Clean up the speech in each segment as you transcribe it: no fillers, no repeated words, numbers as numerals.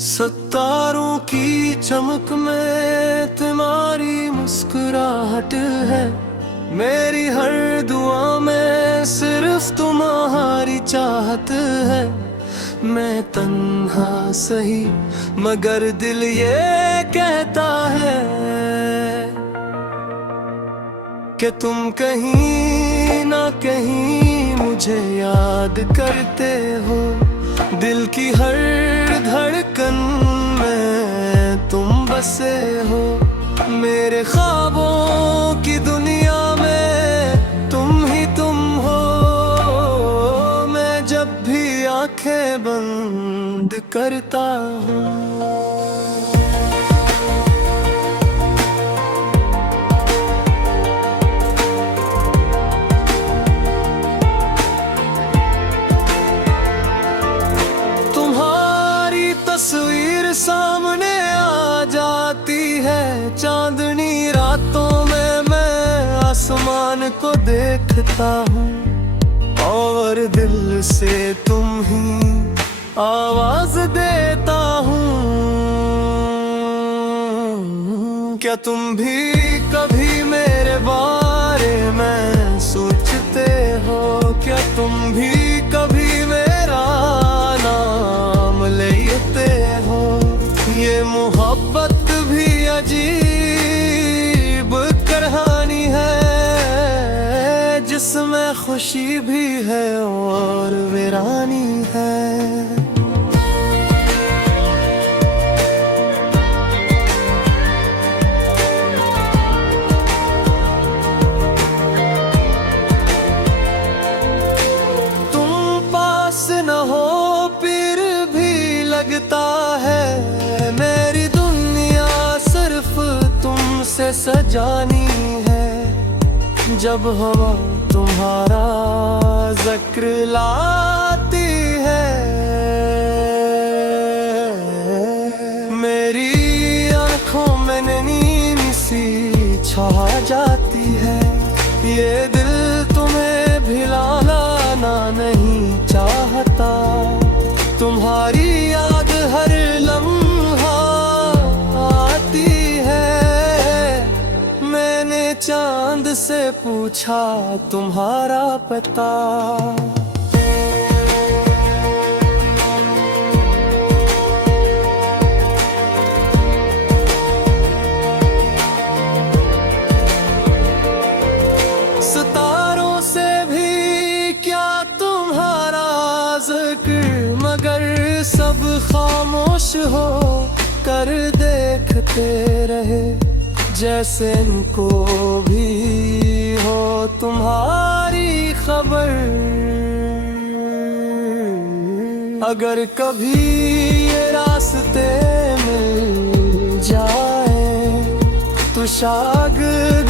सितारों की चमक में तुम्हारी मुस्कुराहट है। मेरी हर दुआ में सिर्फ तुम्हारी चाहत है। मैं तन्हा सही मगर दिल ये कहता है कि तुम कहीं ना कहीं मुझे याद करते हो। दिल की हर धड़कन में तुम बसे हो। मेरे ख्वाबों की दुनिया में तुम ही तुम हो। मैं जब भी आंखें बंद करता हूँ तस्वीर सामने आ जाती है। चांदनी रातों में मैं आसमान को देखता हूँ और दिल से तुम ही आवाज देता हूँ। क्या तुम भी कभी मेरे बारे में सोचते हो? क्या तुम भी कभी मेरा नाम लेते हो? ये मोहब्बत भी अजीब कहानी है जिसमें खुशी भी है और वीरानी है। लगता है मेरी दुनिया सिर्फ तुमसे सजानी है। जब हवा तुम्हारा जिक्र लाती है मेरी आंखों में नींद सी छा जाती है। ये दिल तुम्हें भिलाना ना नहीं चाहता। तुम्हारी याद हर लम्हा आती है। मैंने चांद से पूछा तुम्हारा पता। सितारों से भी क्या तुम्हारा जिक्र, मगर सब खामोश हो कर देखते रहे। जैसे इनको भी हो तुम्हारी खबर। अगर कभी ये रास्ते मिल जाए तो शायद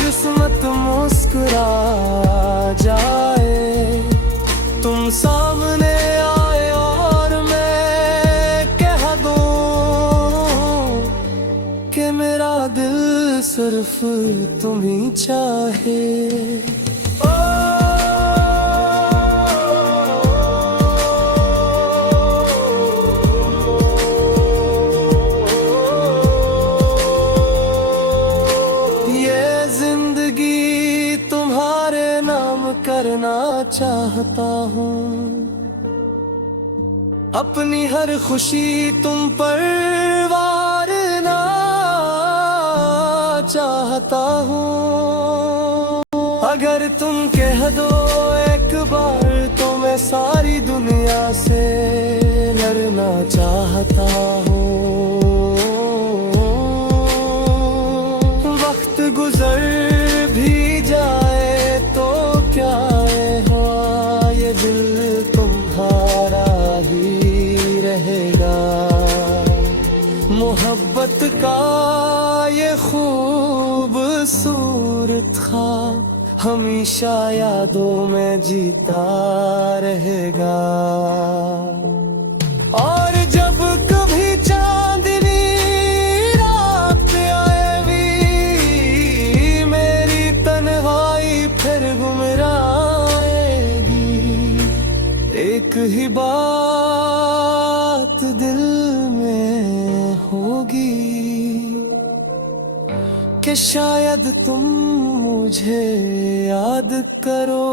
किस्मत मुस्कुरा जाए। तुम सामने आए और मैं कह दूं कि मेरा दिल सिर्फ तुम ही चाहे। ये जिंदगी तुम्हारे नाम करना चाहता हूँ। अपनी हर खुशी तुम पर वारना चाहता हूँ। अगर तुम कह दो एक बार तो मैं सारी दुनिया से लड़ना चाहता हूँ। वक्त गुजर भी जाए तो क्या है, ये दिल तुम्हारा ही रहेगा। मोहब्बत का ये खूबसूरत ख्वाब हमेशा यादों में जीता रहेगा। और जब कभी चांदनी रात आएगी मेरी तन्हाई फिर गुमराएगी। एक ही बात दिल में कि शायद तुम मुझे याद करोगे।